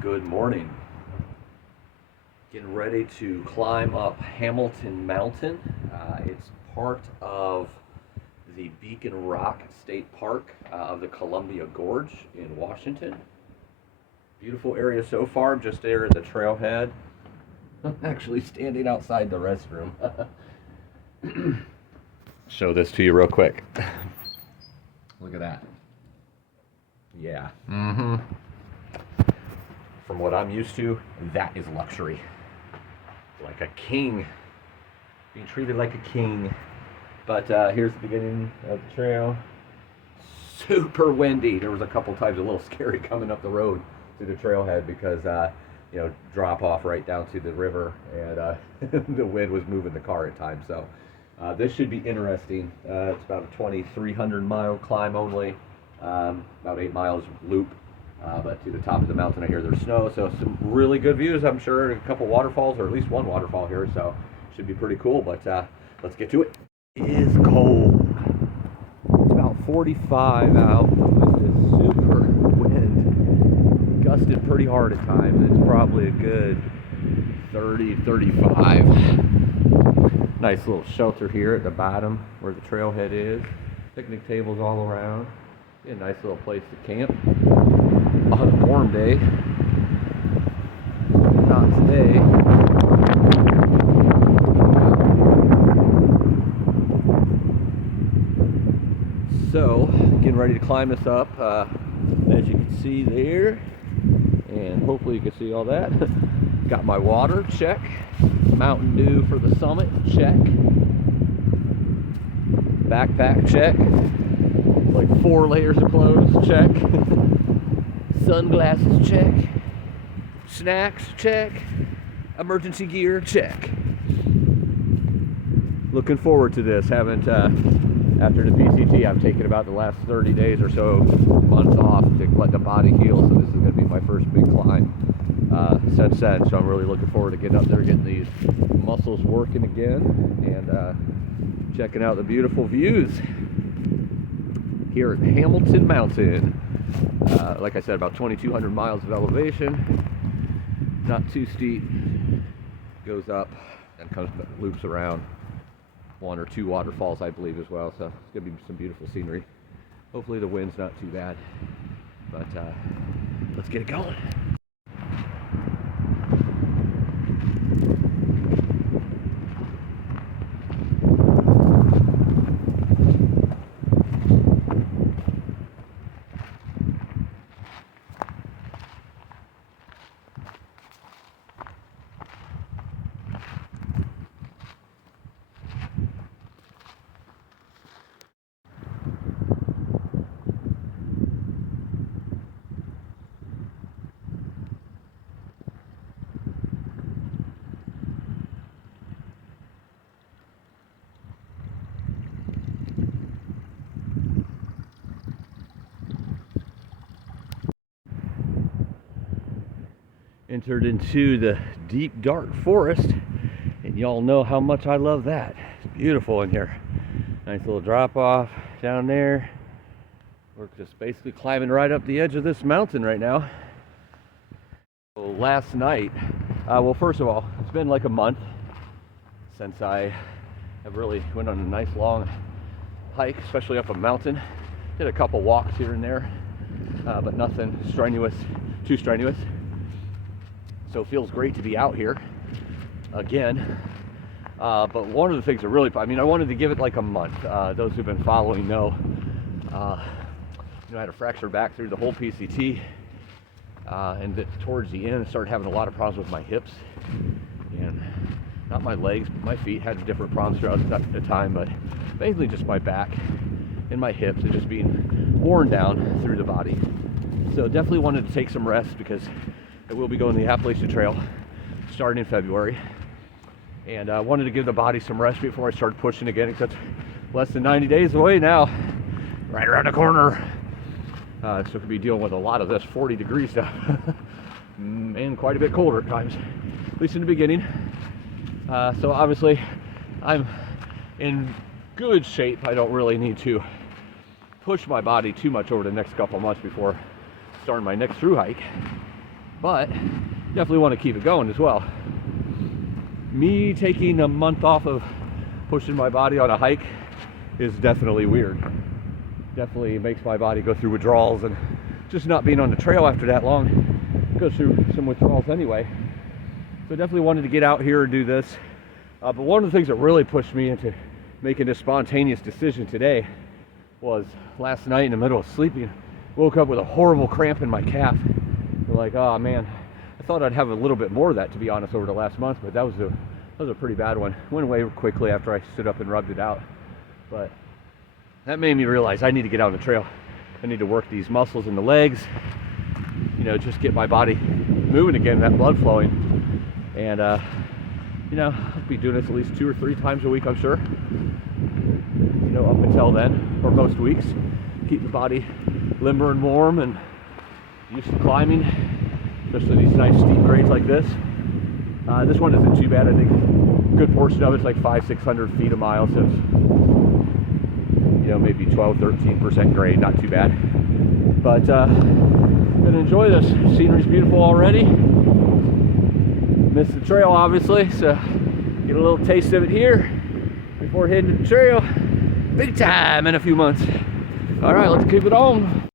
Good morning. Getting ready to climb up Hamilton Mountain. It's part of the Beacon Rock State Park of the Columbia Gorge in Washington. Beautiful area so far, just there at the trailhead. I'm actually standing outside the restroom. Show this to you real quick. Look at that. Yeah. From what I'm used to, that is luxury. Like a king. Being treated like a king. But here's the beginning of the trail. Super windy. There was a couple times a little scary coming up the road to the trailhead because, drop off right down to the river, and the wind was moving the car at times. So this should be interesting. It's about a 2,300 mile climb only. About 8 miles loop. But to the top of the mountain, I hear there's snow, so some really good views, I'm sure. A couple waterfalls, or at least one waterfall here, so should be pretty cool. But let's get to it. It is cold. It's about 45 out. The wind is super wind. Gusted pretty hard at times. It's probably a good 30, 35. Nice little shelter here at the bottom where the trailhead is. Picnic tables all around. A nice little place to camp on a warm day. Not today. So, getting ready to climb this up, as you can see there, and hopefully you can see all that. Got my water, check. Mountain Dew for the summit, check. Backpack, check. Like 4 layers of clothes, check. Sunglasses, check. Snacks, check. Emergency gear, check. Looking forward to this. Haven't, after the PCT, I've taken about the last 30 days or so, months off to let the body heal, so this is going to be my first big climb since then. So I'm really looking forward to getting up there, getting these muscles working again, and checking out the beautiful views here at Hamilton Mountain. Like I said, about 2,200 miles of elevation. Not too steep. Goes up and comes loops around. 1 or 2 waterfalls, I believe, as well. So it's going to be some beautiful scenery. Hopefully the wind's not too bad. But let's get it going. Entered into the deep dark forest, and y'all know how much I love that. It's beautiful in here. Nice little drop off down there. We're just basically climbing right up the edge of this mountain right now. So last night, well, first of all, it's been like a month since I have really went on a nice long hike, especially up a mountain. Did a couple walks here and there, but nothing strenuous, too strenuous. So it feels great to be out here again. But one of the things that really, I wanted to give it like a month. Those who've been following know, I had a fractured back through the whole PCT. And towards the end, I started having a lot of problems with my hips. And not my legs, but my feet had different problems throughout the time, but mainly just my back and my hips and just being worn down through the body. So definitely wanted to take some rest because I will be going the Appalachian Trail starting in February, and I wanted to give the body some rest before I started pushing again, because it's less than 90 days away now, right around the corner. So we'll be dealing with a lot of this 40 degree stuff and quite a bit colder at times, at least in the beginning. So obviously I'm in good shape. I don't really need to push my body too much over the next couple months before starting my next through hike. but definitely want to keep it going as well. Me taking a month off of pushing my body on a hike is definitely weird. Definitely makes my body go through withdrawals, and just not being on the trail after that long goes through some withdrawals anyway. So definitely wanted to get out here and do this. But one of the things that really pushed me into making this spontaneous decision today was last night in the middle of sleeping, woke up with a horrible cramp in my calf. Like, oh man, I thought I'd have a little bit more of that, to be honest, over the last month, but that was a pretty bad one. Went away quickly after I stood up and rubbed it out. But that made me realize I need to get out on the trail. I need to work these muscles in the legs, you know, just get my body moving again, that blood flowing. And you know, I'll be doing this at least 2 or 3 times a week, I'm sure. You know, up until then, or most weeks. Keep the body limber and warm and used to climbing, especially these nice steep grades like this. This one isn't too bad. I think a good portion of it's like 500-600 feet a mile, so it's, you know, maybe 12-13% grade, not too bad. But gonna enjoy this. Scenery's beautiful already. Missed the trail obviously, so get a little taste of it here before heading to the trail big time in a few months. All right, let's keep it on.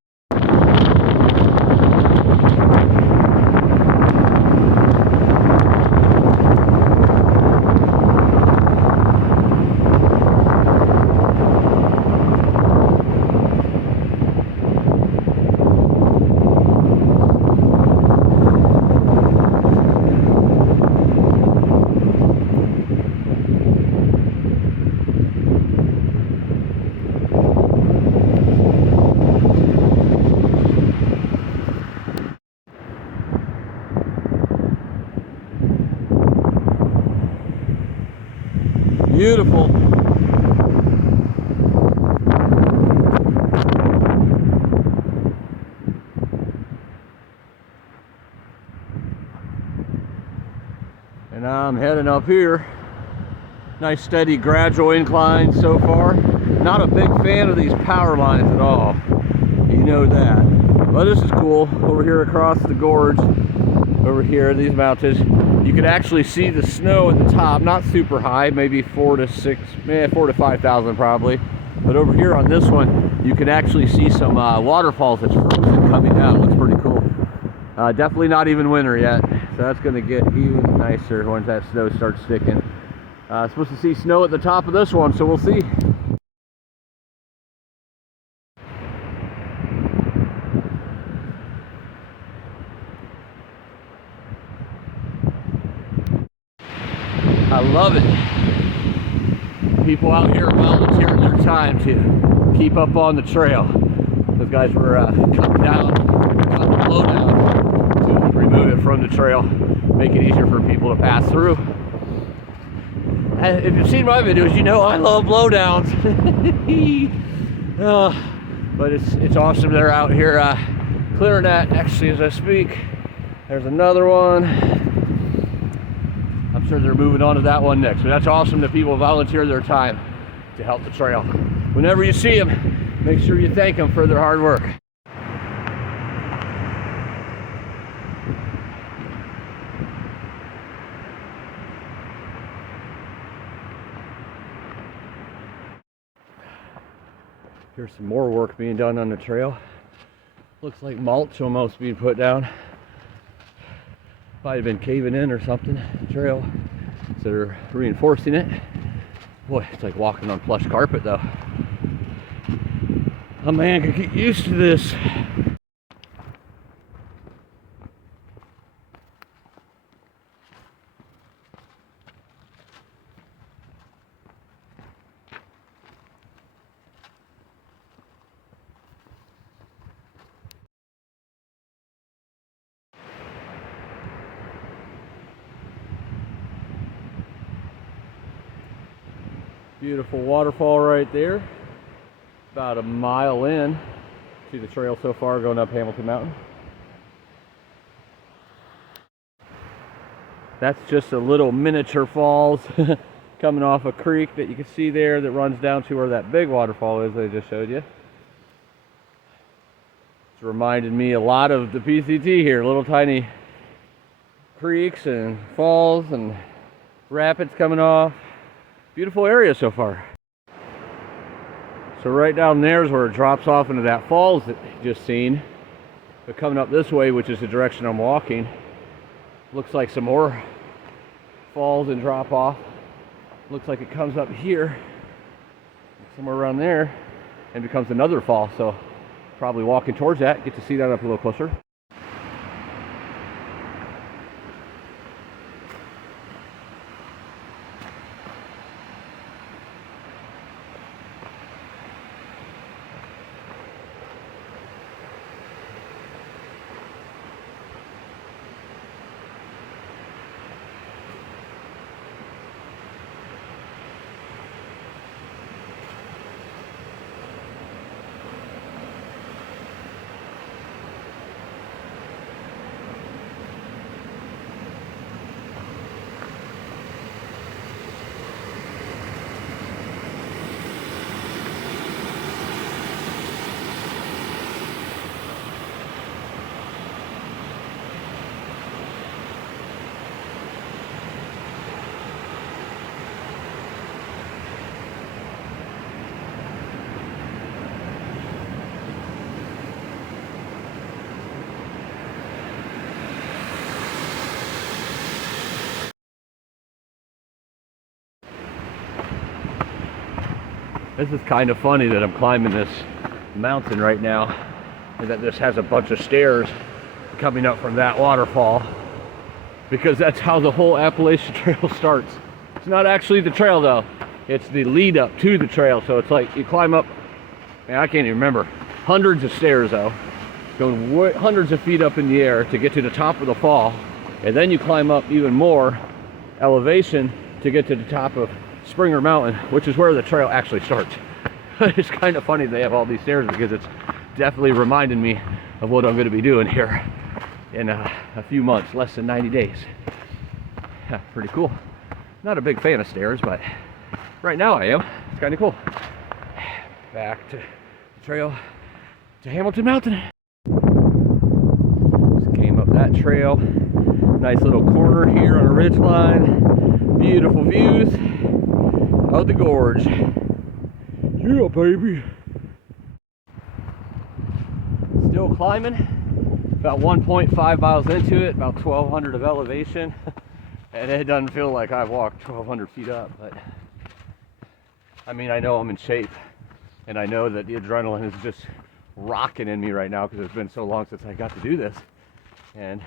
Beautiful. And I'm heading up here. Nice steady gradual incline so far. Not a big fan of these power lines at all. You know that. But this is cool. Over here across the gorge, over here, these mountains, you can actually see the snow at the top, not super high, maybe 4,000 to 5,000 probably. But over here on this one, you can actually see some waterfalls that's frozen coming out. Looks pretty cool. Definitely not even winter yet, so that's going to get even nicer once that snow starts sticking. Supposed to see snow at the top of this one, so we'll see. I love it. People out here volunteering their time to keep up on the trail. Those guys were cutting the blowdown to remove it from the trail, make it easier for people to pass through. And if you've seen my videos, you know I love blowdowns. But it's awesome they're out here clearing that. Actually, as I speak, there's another one. I'm sure they're moving on to that one next. But that's awesome that people volunteer their time to help the trail. Whenever you see them, make sure you thank them for their hard work. Here's some more work being done on the trail. Looks like mulch almost being put down. Might have been caving in or something, the trail. So they're reinforcing it. Boy, it's like walking on plush carpet though. A man could get used to this. Beautiful waterfall right there. About a mile in to the trail so far going up Hamilton Mountain. That's just a little miniature falls coming off a creek that you can see there that runs down to where that big waterfall is I just showed you. It's reminded me a lot of the PCT here, little tiny creeks and falls and rapids coming off. Beautiful area so far. So right down there is where it drops off into that falls that you just seen. But coming up this way, which is the direction I'm walking, looks like some more falls and drop off. Looks like it comes up here, somewhere around there, and becomes another fall. So probably walking towards that, get to see that up a little closer. This is kind of funny that I'm climbing this mountain right now, and that this has a bunch of stairs coming up from that waterfall, because that's how the whole Appalachian Trail starts. It's not actually the trail though, it's the lead up to the trail. So it's like you climb up, man, I can't even remember, hundreds of stairs though, going hundreds of feet up in the air to get to the top of the fall, and then you climb up even more elevation to get to the top of Springer Mountain, which is where the trail actually starts. It's kind of funny they have all these stairs, because it's definitely reminding me of what I'm going to be doing here in a few months, less than 90 days. Yeah, pretty cool. Not a big fan of stairs, but right now I am. It's kind of cool. Back to the trail to Hamilton Mountain. Just came up that trail. Nice little corner here on a ridge line. Beautiful views of the gorge. Yeah, baby. Still climbing. About 1.5 miles into it, about 1,200 of elevation. And it doesn't feel like I've walked 1,200 feet up, but I mean, I know I'm in shape, and I know that the adrenaline is just rocking in me right now, because it's been so long since I got to do this. And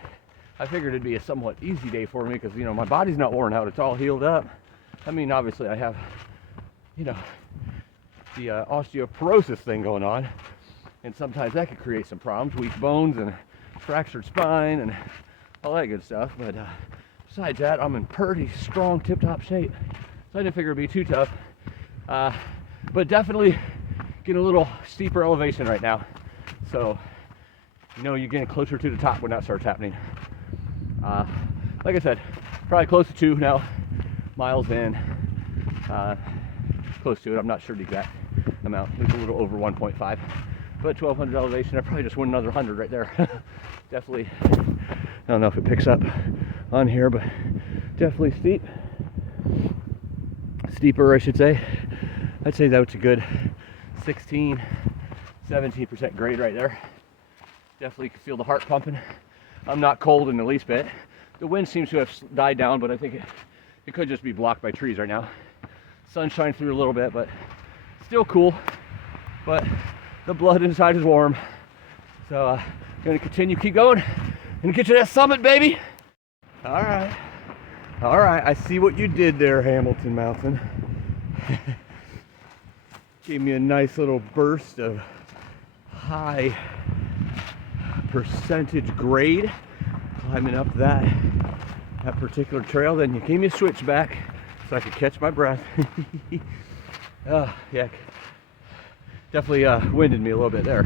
I figured it'd be a somewhat easy day for me, because, you know, my body's not worn out, it's all healed up. I mean, obviously I have, you know, the osteoporosis thing going on, and sometimes that could create some problems, weak bones and fractured spine and all that good stuff. But besides that, I'm in pretty strong, tip-top shape, so I didn't figure it'd be too tough. But definitely getting a little steeper elevation right now, so you know you're getting closer to the top when that starts happening. Like I said, probably close to 2 now miles in, close to it. I'm not sure the exact amount. It's a little over 1.5, but 1,200 elevation. I probably just went another 100 right there. Definitely, I don't know if it picks up on here, but definitely steeper, I should say. I'd say that's a good 16-17% grade right there. Definitely can feel the heart pumping. I'm not cold in the least bit. The wind seems to have died down, but I think it could just be blocked by trees right now. Sun shines through a little bit, but still cool. But the blood inside is warm. So I'm gonna continue, keep going, and get to that summit, baby. All right, I see what you did there, Hamilton Mountain. Gave me a nice little burst of high percentage grade climbing up that particular trail. Then you gave me a switchback so I could catch my breath. Yeah, definitely winded me a little bit there,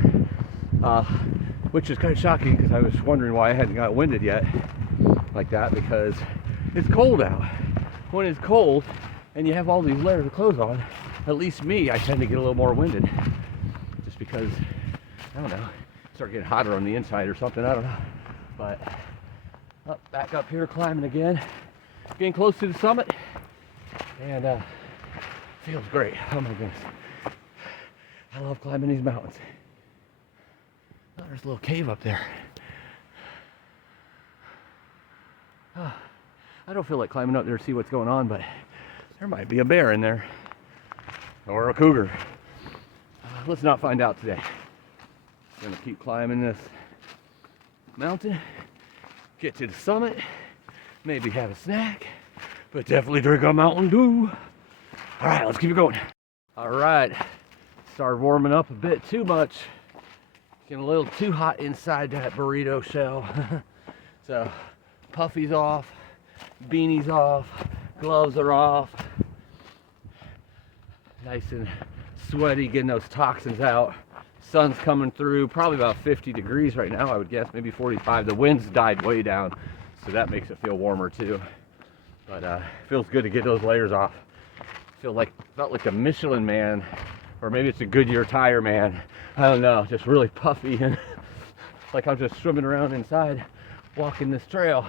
which is kind of shocking, because I was wondering why I hadn't got winded yet like that, because it's cold out. When it's cold and you have all these layers of clothes on, at least me, I tend to get a little more winded, just because, I don't know, start getting hotter on the inside or something, I don't know. But back Back up here climbing again. Getting close to the summit. And feels great. Oh my goodness. I love climbing these mountains. Oh, there's a little cave up there. Oh, I don't feel like climbing up there to see what's going on, but there might be a bear in there. Or a cougar. Let's not find out today. I'm gonna keep climbing this mountain, get to the summit, maybe have a snack, but definitely drink a Mountain Dew. All right, let's keep it going. All right, started warming up a bit too much. Getting a little too hot inside that burrito shell. So, puffy's off, beanie's off, gloves are off. Nice and sweaty, getting those toxins out. Sun's coming through, probably about 50 degrees right now, I would guess, maybe 45. The wind's died way down, so that makes it feel warmer too. But it feels good to get those layers off. Felt like a Michelin man, or maybe it's a Goodyear tire man. I don't know, just really puffy and like I'm just swimming around inside, walking this trail.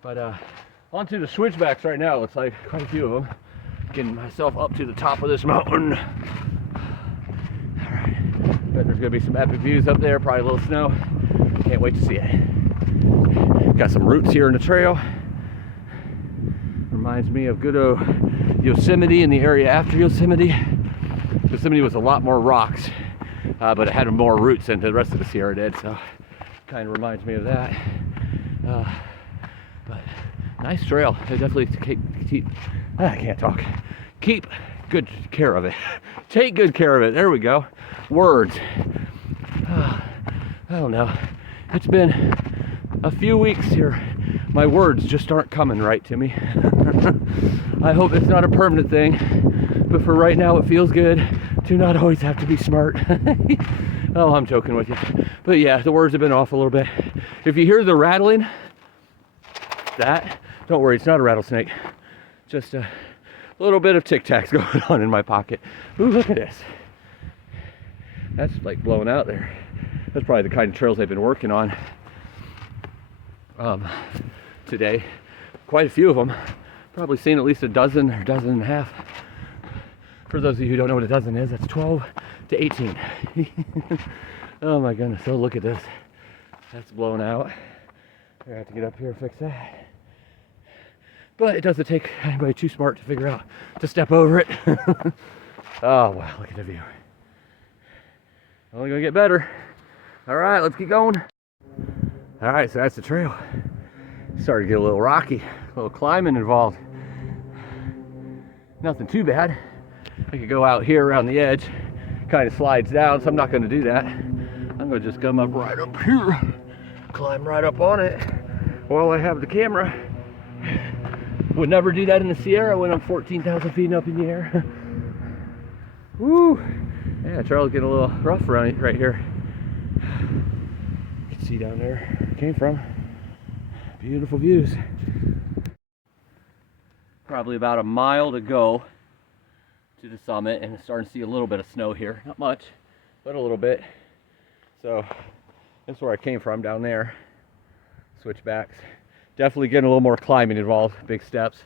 But onto the switchbacks right now. Looks like quite a few of them. Getting myself up to the top of this mountain. Bet there's gonna be some epic views up there, probably a little snow. Can't wait to see it. Got some roots here in the trail. Reminds me of good old Yosemite and the area after Yosemite. Yosemite was a lot more rocks, but it had more roots than the rest of the Sierra did, so kind of reminds me of that. But nice trail. They definitely I can't talk. Keep good care of it. Take good care of it. There we go. Words. I don't know. It's been a few weeks here. My words just aren't coming right to me. I hope it's not a permanent thing, but for right now it feels good to not always have to be smart. Oh, I'm joking with you. But yeah, the words have been off a little bit. If you hear the rattling, don't worry, it's not a rattlesnake. Just a little bit of Tic Tacs going on in my pocket. Ooh, look at this. That's like blowing out there. That's probably the kind of trails they've been working on today. Quite a few of them. Probably seen at least a dozen or dozen and a half. For those of you who don't know what a dozen is, that's 12 to 18. Oh my goodness, oh look at this. That's blown out. I have to get up here and fix that. But it doesn't take anybody too smart to figure out to step over it. Oh wow, look at the view. Only gonna get better. All right, let's keep going. All right, so that's the trail. Started to get a little rocky, a little climbing involved. Nothing too bad. I could go out here around the edge, kind of slides down, so I'm not gonna do that. I'm gonna just come up right up here, climb right up on it while I have the camera. Would never do that in the Sierra when I'm 14,000 feet up in the air. Woo! Yeah, the trail's getting a little rough around right here. You can see down there where it came from. Beautiful views. Probably about a mile to go to the summit, and it's starting to see a little bit of snow here. Not much, but a little bit. So that's where I came from, down there. Switchbacks. Definitely getting a little more climbing involved, big steps.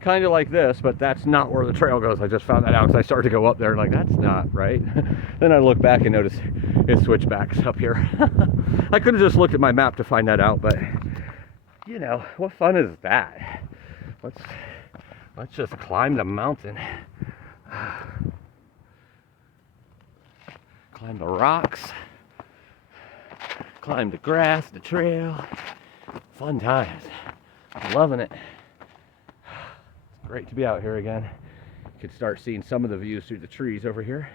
Kind of like this, but that's not where the trail goes. I just found that out because I started to go up there and like, that's not right. Then I look back and notice it's switchbacks up here. I could have just looked at my map to find that out, but you know, what fun is that? Let's just climb the mountain. Climb the rocks. Climb the grass, the trail. Fun times. I'm loving it. It's great to be out here again. You can start seeing some of the views through the trees over here.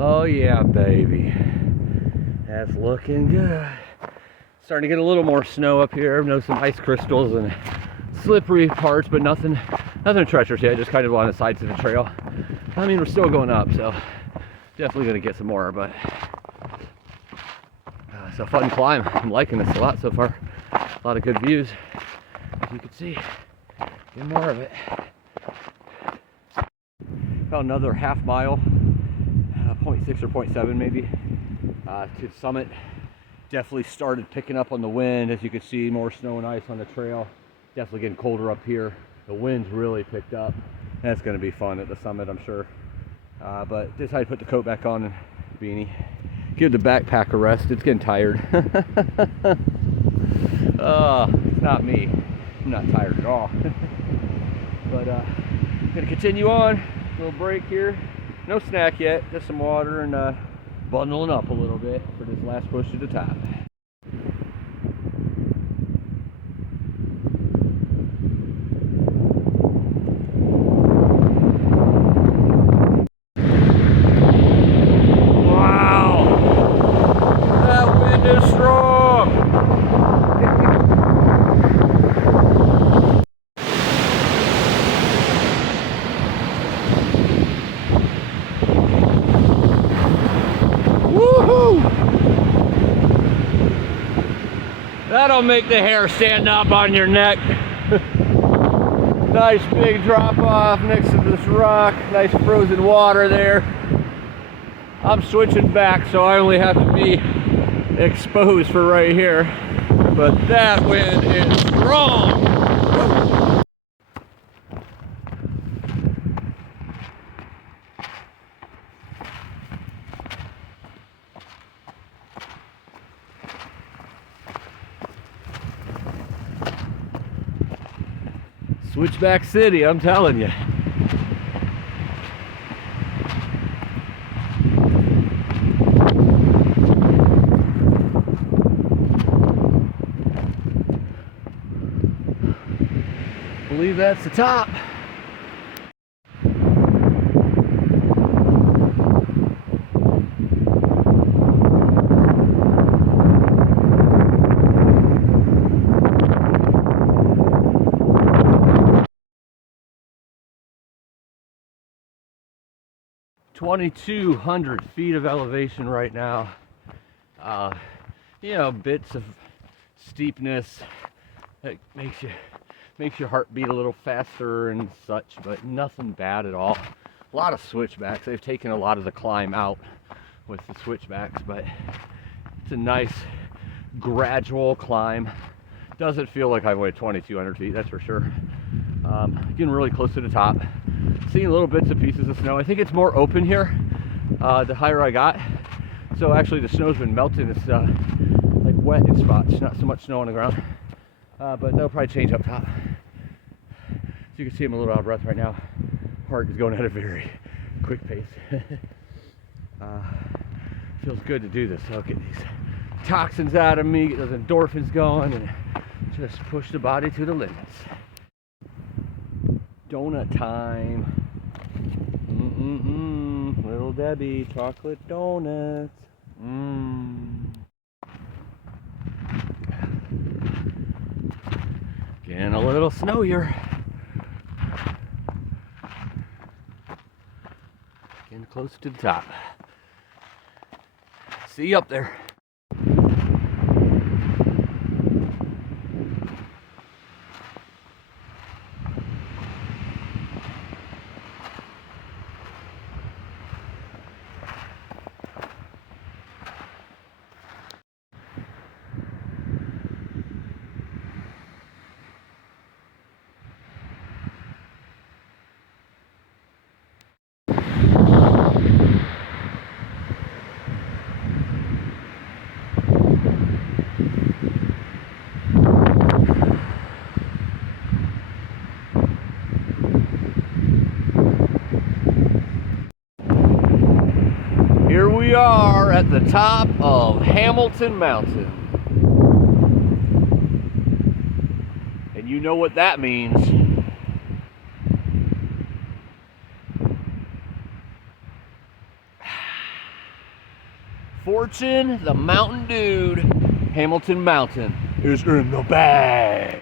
Oh yeah, baby. That's looking good. Starting to get a little more snow up here. I've noticed some ice crystals and slippery parts, but nothing treacherous yet. Just kind of on the sides of the trail. I mean, we're still going up, so definitely gonna get some more. But it's a fun climb. I'm liking this a lot so far. A lot of good views, as you can see. Get more of it. About another half mile, 0.6 or 0.7 maybe, to the summit. Definitely started picking up on the wind. As you can see, more snow and ice on the trail. Definitely getting colder up here. The wind's really picked up. That's going to be fun at the summit, I'm sure. But decided to put the coat back on and beanie. Give the backpack a rest. It's getting tired. It's not me. I'm not tired at all. But gonna continue on. Little break here. No snack yet. Just some water and bundling up a little bit for this last push to the top. That'll make the hair stand up on your neck. Nice big drop off next to this rock. Nice frozen water there. I'm switching back, so I only have to be exposed for right here. But that wind is strong. Switchback City, I'm telling you. I believe that's the top. (2,200 feet of elevation right now. You know, bits of steepness that makes your heart beat a little faster and such, but nothing bad at all. A lot of switchbacks. They've taken a lot of the climb out with the switchbacks, but it's a nice gradual climb. Doesn't feel like I went 2,200 feet, that's for sure. Getting really close to the top. Seeing little bits and pieces of snow. I think it's more open here the higher I got. So actually the snow's been melting. It's like wet in spots, not so much snow on the ground. But they'll probably change up top. So you can see I'm a little out of breath right now. Heart is going at a very quick pace. Feels good to do this. So I'll get these toxins out of me, get those endorphins going, and just push the body to the limits. Donut time. Little Debbie chocolate donuts. Getting a little snowier. Getting close to the top. See you up there. Here we are at the top of Hamilton Mountain. And you know what that means. Fortune, the Mountain Dude. Hamilton Mountain is in the bag.